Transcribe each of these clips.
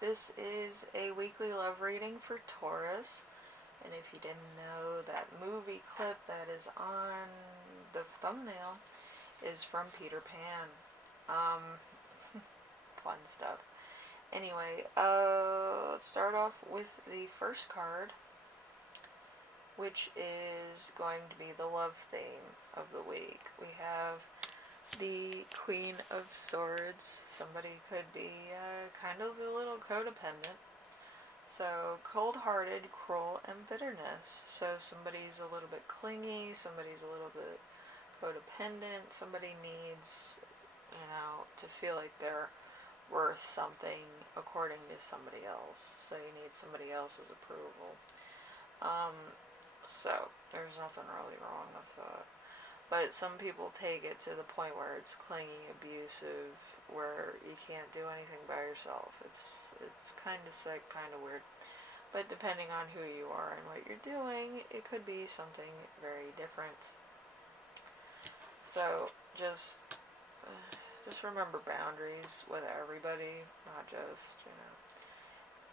This is a weekly love reading for Taurus. And if you didn't know, that movie clip that is on the thumbnail is from Peter Pan. Um, Fun stuff. Anyway, let's start off with the first card, which is going to be the love theme of the week. We have the Queen of Swords. Somebody could be kind of a little codependent. So, cold-hearted, cruel, and bitterness. So somebody's a little bit clingy, somebody's a little bit codependent, somebody needs, to feel like they're worth something according to somebody else. So you need somebody else's approval. So there's nothing really wrong with that. But some people take it to the point where it's clingy, abusive, where you can't do anything by yourself. It's kind of sick, kind of weird. But depending on who you are and what you're doing, it could be something very different. So just remember boundaries with everybody, not just,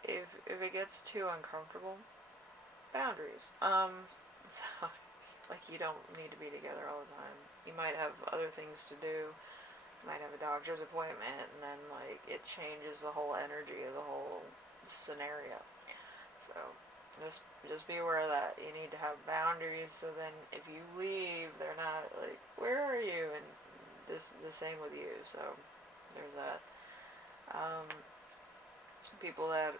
if it gets too uncomfortable, boundaries. So, like, you don't need to be together all the time. You might have other things to do. You might have a doctor's appointment, and then, like, it changes the whole energy of the whole scenario. So, just be aware of that. You need to have boundaries, so then if you leave, they're not like, where are you? And the same with you. So, there's that. People that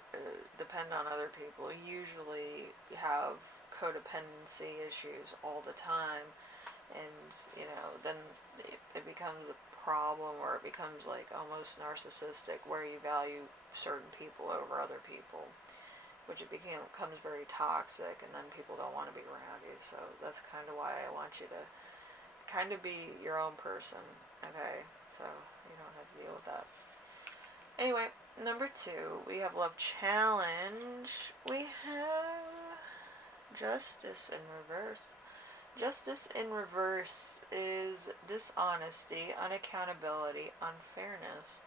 depend on other people usually have codependency issues all the time, and then it becomes a problem, or it becomes like almost narcissistic, where you value certain people over other people, which becomes very toxic, and then people don't want to be around you. So that's kind of why I want you to kind of be your own person, okay? So you don't have to deal with that. Anyway, number 2, we have love challenge. We have justice in reverse. Justice in reverse is dishonesty, unaccountability, unfairness.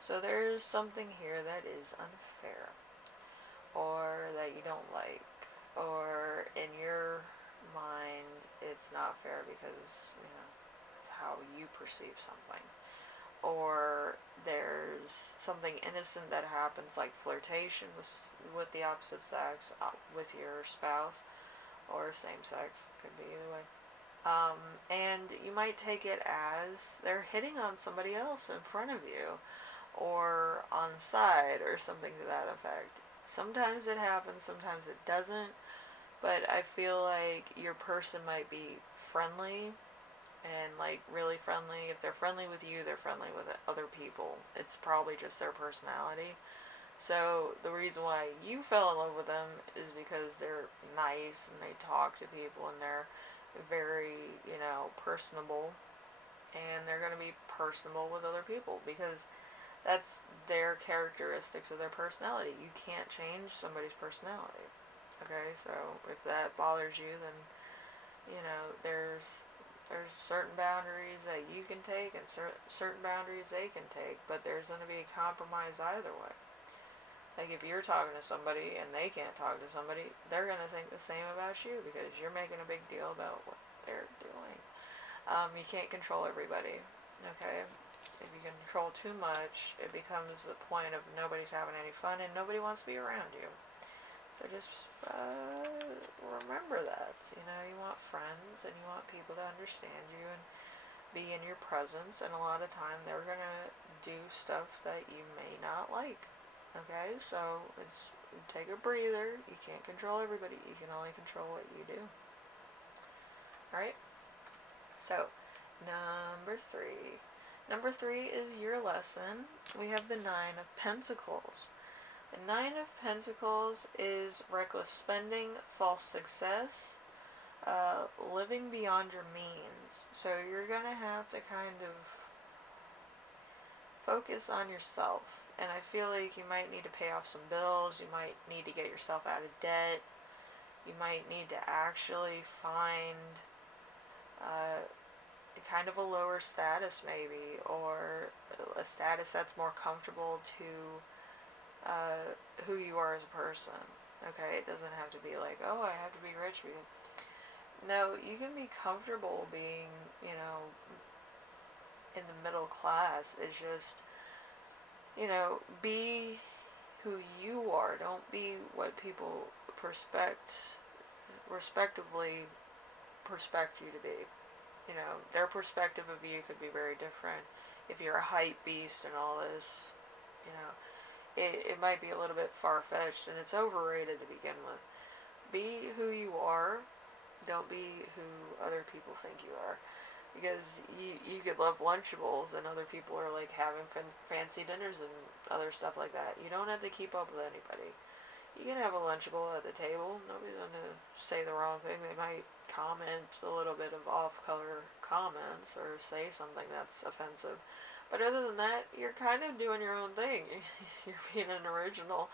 So there's something here that is unfair, or that you don't like, or in your mind it's not fair because, it's how you perceive something. Or there's something innocent that happens, like flirtation with the opposite sex, with your spouse, or same sex, could be either way. And you might take it as they're hitting on somebody else in front of you, or on side, or something to that effect. Sometimes it happens, sometimes it doesn't, but I feel like your person might be friendly, and like really friendly. If they're friendly with you, they're friendly with other people. It's probably just their personality. So the reason why you fell in love with them is because they're nice, and they talk to people, and they're very, personable, and they're going to be personable with other people because that's their characteristics of their personality. You can't change somebody's personality. Okay, so if that bothers you, then there's certain boundaries that you can take, and certain boundaries they can take, but there's going to be a compromise either way. Like, if you're talking to somebody and they can't talk to somebody, they're going to think the same about you because you're making a big deal about what they're doing. You can't control everybody, okay? If you control too much, it becomes the point of nobody's having any fun and nobody wants to be around you. So just remember that. You want friends, and you want people to understand you and be in your presence, and a lot of time they're going to do stuff that you may not like. Okay, so take a breather. You can't control everybody. You can only control what you do. Alright? So, number 3. Number 3 is your lesson. We have the 9 of Pentacles. The 9 of Pentacles is reckless spending, false success, living beyond your means. So you're going to have to kind of focus on yourself. And I feel like you might need to pay off some bills. You might need to get yourself out of debt. You might need to actually find kind of a lower status maybe, or a status that's more comfortable to who you are as a person. Okay, it doesn't have to be like, oh, I have to be rich. No, you can be comfortable being, in the middle class. It's just, be who you are. Don't be what people respectively perspect you to be. Their perspective of you could be very different. If you're a hype beast and all this, you know, it might be a little bit far-fetched and it's overrated to begin with. Be who you are. Don't be who other people think you are. Because you could love Lunchables and other people are like having fancy dinners and other stuff like that. You don't have to keep up with anybody. You can have a Lunchable at the table. Nobody's going to say the wrong thing. They might comment a little bit of off-color comments or say something that's offensive. But other than that, you're kind of doing your own thing. You're being an original.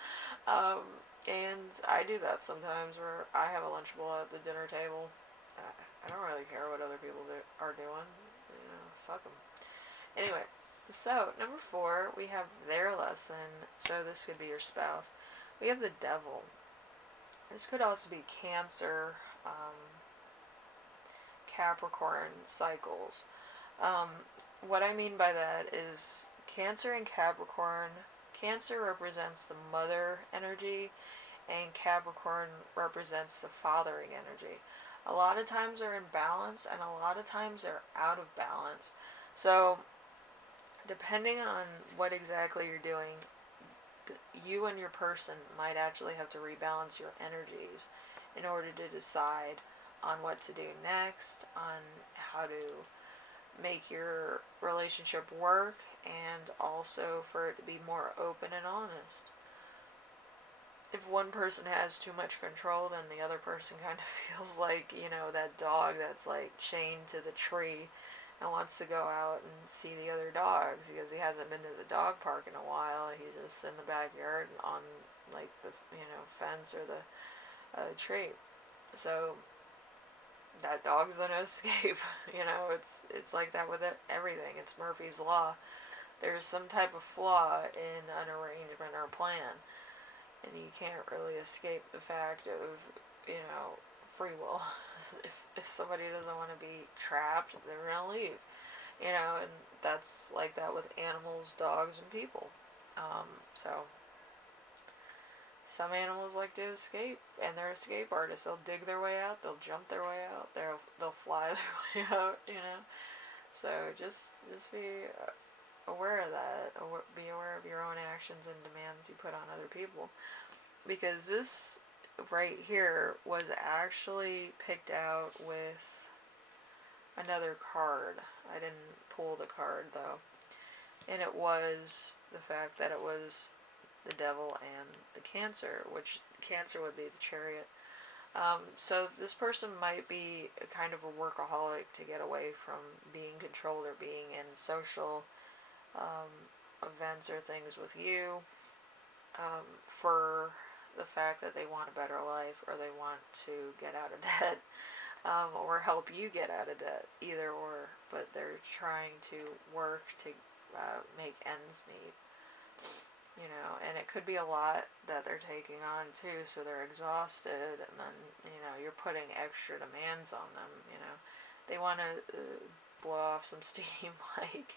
And I do that sometimes where I have a Lunchable at the dinner table. I don't really care what other people are doing. Fuck them. Anyway, so number 4, we have their lesson. So this could be your spouse. We have the devil. This could also be Cancer, Capricorn cycles. What I mean by that is Cancer and Capricorn. Cancer represents the mother energy, and Capricorn represents the fathering energy. A lot of times they're in balance, and a lot of times they're out of balance. So, depending on what exactly you're doing, you and your person might actually have to rebalance your energies in order to decide on what to do next, on how to make your relationship work, and also for it to be more open and honest. If one person has too much control, then the other person kind of feels like, that dog that's like chained to the tree and wants to go out and see the other dogs because he hasn't been to the dog park in a while. He's just in the backyard on like the fence or the tree. So that dog's gonna escape. It's like that with everything. It's Murphy's Law. There's some type of flaw in an arrangement or plan, and you can't really escape the fact of free will. If somebody doesn't want to be trapped, they're gonna leave. And that's like that with animals, dogs, and people. So some animals like to escape, and they're escape artists. They'll dig their way out. They'll jump their way out. They'll fly their way out. So just be aware of that. Be aware of your own actions and demands you put on other people, because this right here was actually picked out with another card. I didn't pull the card though, and it was the fact that it was the devil and the Cancer, which Cancer would be the Chariot. So this person might be a kind of a workaholic to get away from being controlled or being in social events or things with you, for the fact that they want a better life, or they want to get out of debt, or help you get out of debt, either or, but they're trying to work to make ends meet, and it could be a lot that they're taking on too, so they're exhausted, and then, you're putting extra demands on them, they want to blow off some steam, like,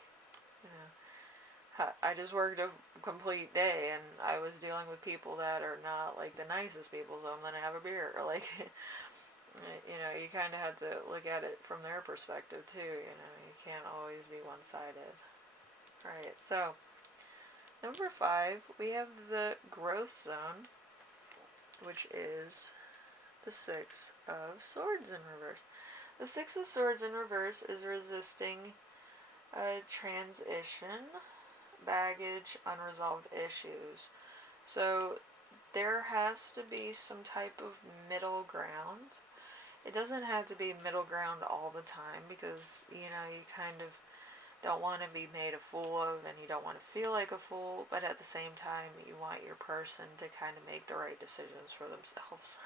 I just worked a complete day, and I was dealing with people that are not, like, the nicest people, so I'm gonna have a beer, or, like, you kind of have to look at it from their perspective, too, you can't always be one-sided. Alright, so, number 5, we have the growth zone, which is the 6 of Swords in reverse. The 6 of Swords in reverse is resisting transition, baggage, unresolved issues. So there has to be some type of middle ground. It doesn't have to be middle ground all the time, because you kind of don't want to be made a fool of, and you don't want to feel like a fool, but at the same time you want your person to kind of make the right decisions for themselves.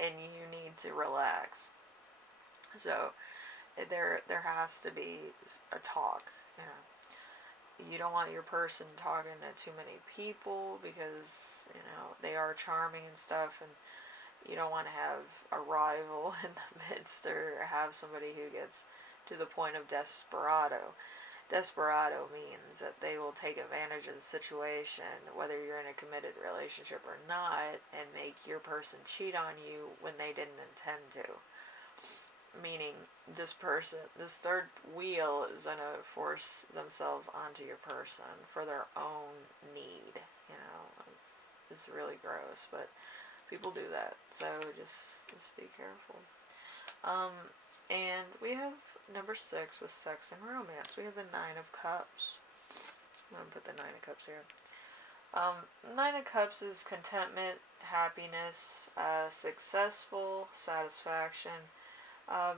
And you need to relax. So there has to be a talk, you don't want your person talking to too many people because, they are charming and stuff, and you don't want to have a rival in the midst, or have somebody who gets to the point of desperado. Desperado means that they will take advantage of the situation, whether you're in a committed relationship or not, and make your person cheat on you when they didn't intend to. Meaning, this third wheel is going to force themselves onto your person for their own need. It's really gross, but people do that, so just be careful. And we have number 6 with sex and romance. We have the 9 of Cups. I'm going to put the 9 of Cups here. 9 of Cups is contentment, happiness, successful, satisfaction,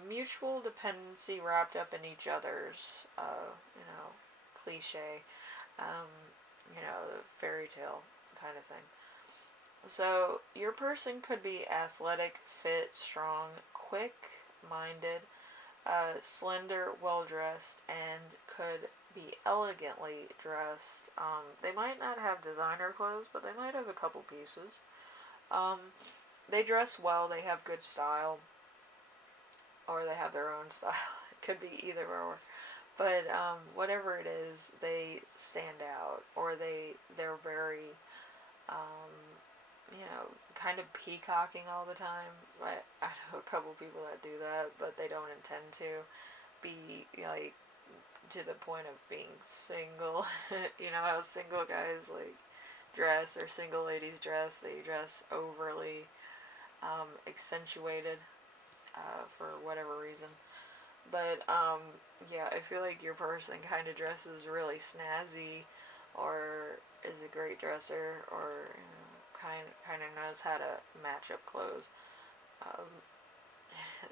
mutual dependency wrapped up in each other's, cliche, the fairy tale kind of thing. So, your person could be athletic, fit, strong, quick-minded, slender, well-dressed, and could be elegantly dressed. They might not have designer clothes, but they might have a couple pieces. They dress well, they have good style, or they have their own style. It could be either or. But whatever it is, they stand out, or they're very, kind of peacocking all the time. I know a couple people that do that, but they don't intend to be, to the point of being single. How single guys, dress, or single ladies dress. They dress overly accentuated for whatever reason. But, I feel like your person kind of dresses really snazzy, or is a great dresser, or, kind of knows how to match up clothes.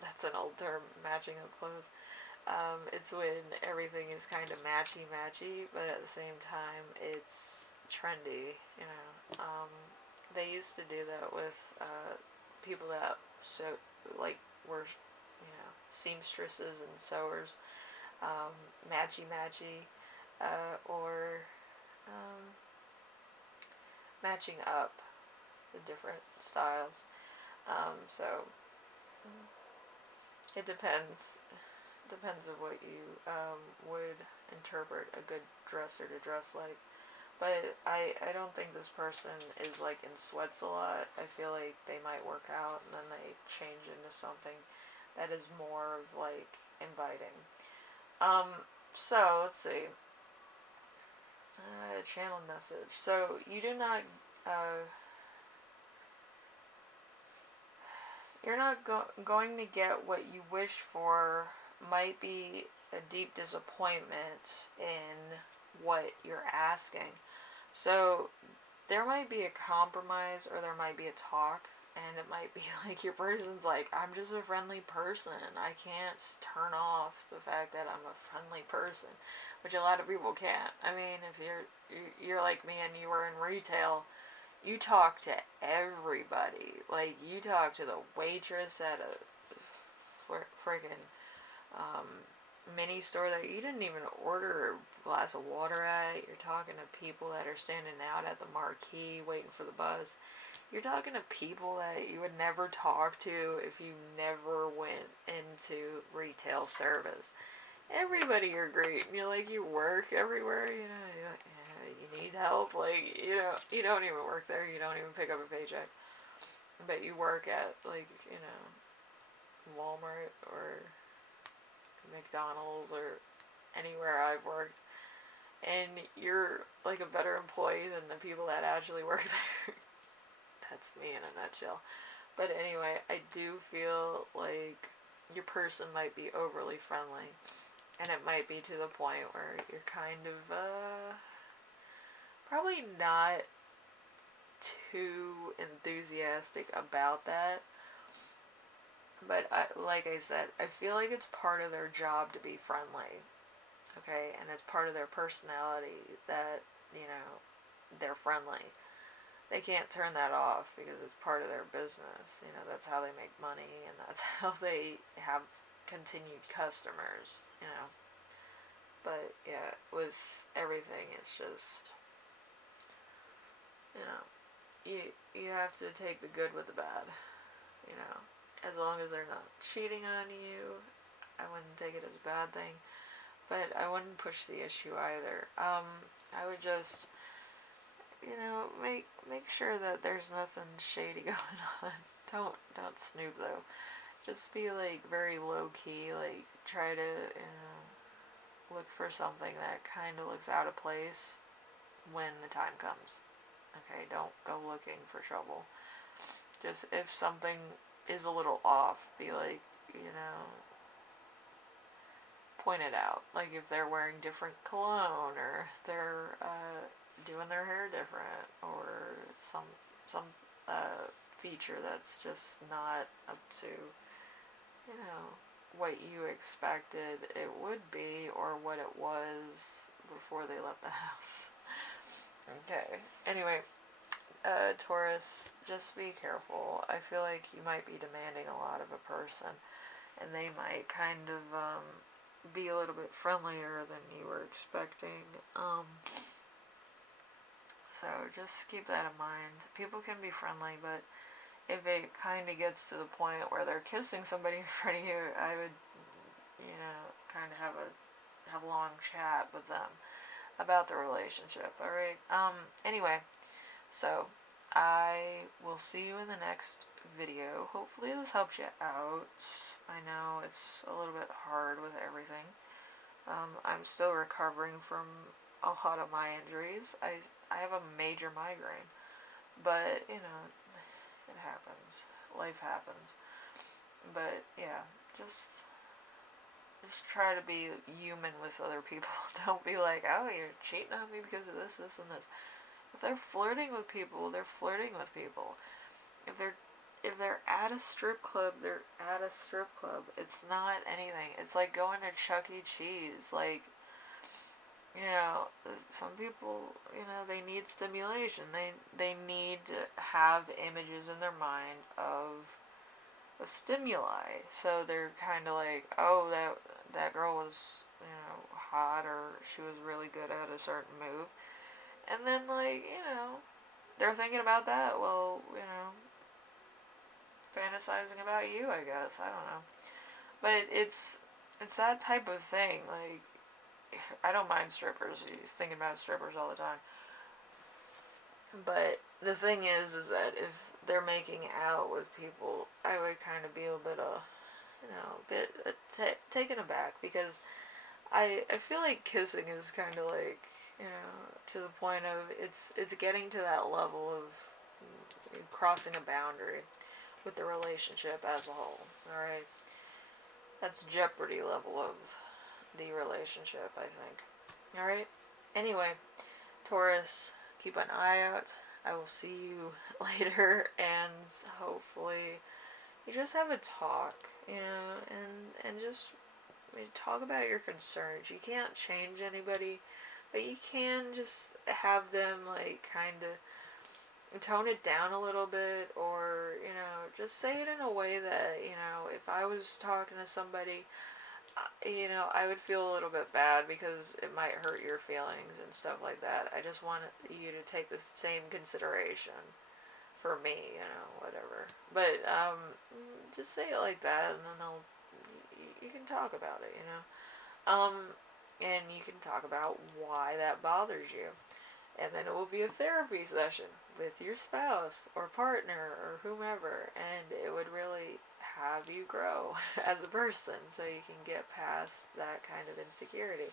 That's an old term, matching up clothes. It's when everything is kind of matchy-matchy, but at the same time, it's trendy, They used to do that with, people that were, seamstresses and sewers, matchy-matchy, or, matching up the different styles. So, it depends. Depends on what you, would interpret a good dresser to dress like. But I don't think this person is, in sweats a lot. I feel like they might work out, and then they change into something that is more of, inviting. So, let's see. Channel message. So, you do not, you're not going to get what you wish for. Might be a deep disappointment in what you're asking. So, there might be a compromise, or there might be a talk, and it might be your person's I'm just a friendly person. I can't turn off the fact that I'm a friendly person, which a lot of people can't. I mean, if you're like me and you were in retail, you talk to everybody. You talk to the waitress at a friggin' mini store that you didn't even order a glass of water at. You're talking to people that are standing out at the marquee waiting for the bus. You're talking to people that you would never talk to if you never went into retail service. Everybody you're greeting. You work everywhere, you're you need help. You don't even work there. You don't even pick up a paycheck. But you work at, Walmart or McDonald's or anywhere I've worked, and you're a better employee than the people that actually work there. That's me in a nutshell. But anyway, I do feel like your person might be overly friendly, and it might be to the point where you're kind of probably not too enthusiastic about that. But like I said, I feel like it's part of their job to be friendly, okay? And it's part of their personality that, they're friendly. They can't turn that off because it's part of their business. That's how they make money, and that's how they have continued customers, But yeah, with everything, it's just, you know, you have to take the good with the bad. You know, as long as they're not cheating on you, I wouldn't take it as a bad thing. But I wouldn't push the issue either. I would just, make sure that there's nothing shady going on. Don't snoop though. Just be like very low key. Like try to look for something that kind of looks out of place when the time comes. Okay, don't go looking for trouble. Just if something is a little off, be like, point it out. Like if they're wearing different cologne, or they're doing their hair different, or some feature that's just not up to what you expected it would be, or what it was before they left the house. Okay. Anyway, Taurus, just be careful. I feel like you might be demanding a lot of a person, and they might kind of be a little bit friendlier than you were expecting. So just keep that in mind. People can be friendly, but if it kind of gets to the point where they're kissing somebody in front of you, I would, kind of have a long chat with them about the relationship. All right. Anyway, so I will see you in the next video. Hopefully this helps you out. I know it's a little bit hard with everything. I'm still recovering from a lot of my injuries. I have a major migraine, but it happens. Life happens. But yeah, just try to be human with other people. Don't be like, oh, you're cheating on me because of this, this, and this. If they're flirting with people, they're flirting with people. If they're at a strip club, they're at a strip club. It's not anything. It's like going to Chuck E. Cheese. Like, some people, they need stimulation. They need to have images in their mind of a stimuli. So they're kind of like, oh, that girl was, hot, or she was really good at a certain move. And then, like, they're thinking about that. Well, fantasizing about you, I guess. I don't know. But it's that type of thing. Like, I don't mind strippers. You thinking about strippers all the time. But the thing is that if they're making out with people, I would kind of be a bit taken aback, because I feel like kissing is kind of like, to the point of it's getting to that level of crossing a boundary with the relationship as a whole. All right, that's jeopardy level of the relationship, I think. All right. Anyway, Taurus, keep an eye out. I will see you later, and hopefully you just have a talk, and just talk about your concerns. You can't change anybody, but you can just have them, like, kind of tone it down a little bit, or, just say it in a way that, if I was talking to somebody, I would feel a little bit bad, because it might hurt your feelings and stuff like that. I just want you to take the same consideration for me, whatever. But, just say it like that, and then you can talk about it, and you can talk about why that bothers you. And then it will be a therapy session with your spouse or partner or whomever, and it would really have you grow as a person, so you can get past that kind of insecurity.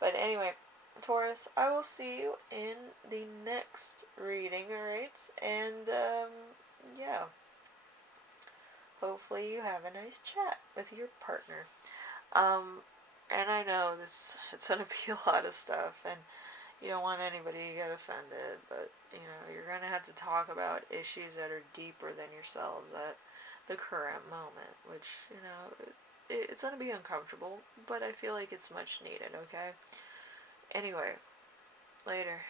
But anyway, Taurus, I will see you in the next reading, alright? And, yeah. Hopefully you have a nice chat with your partner. And I know it's going to be a lot of stuff, and you don't want anybody to get offended, but, you're going to have to talk about issues that are deeper than yourselves at the current moment, which, it's going to be uncomfortable, but I feel like it's much needed, okay? Anyway, later.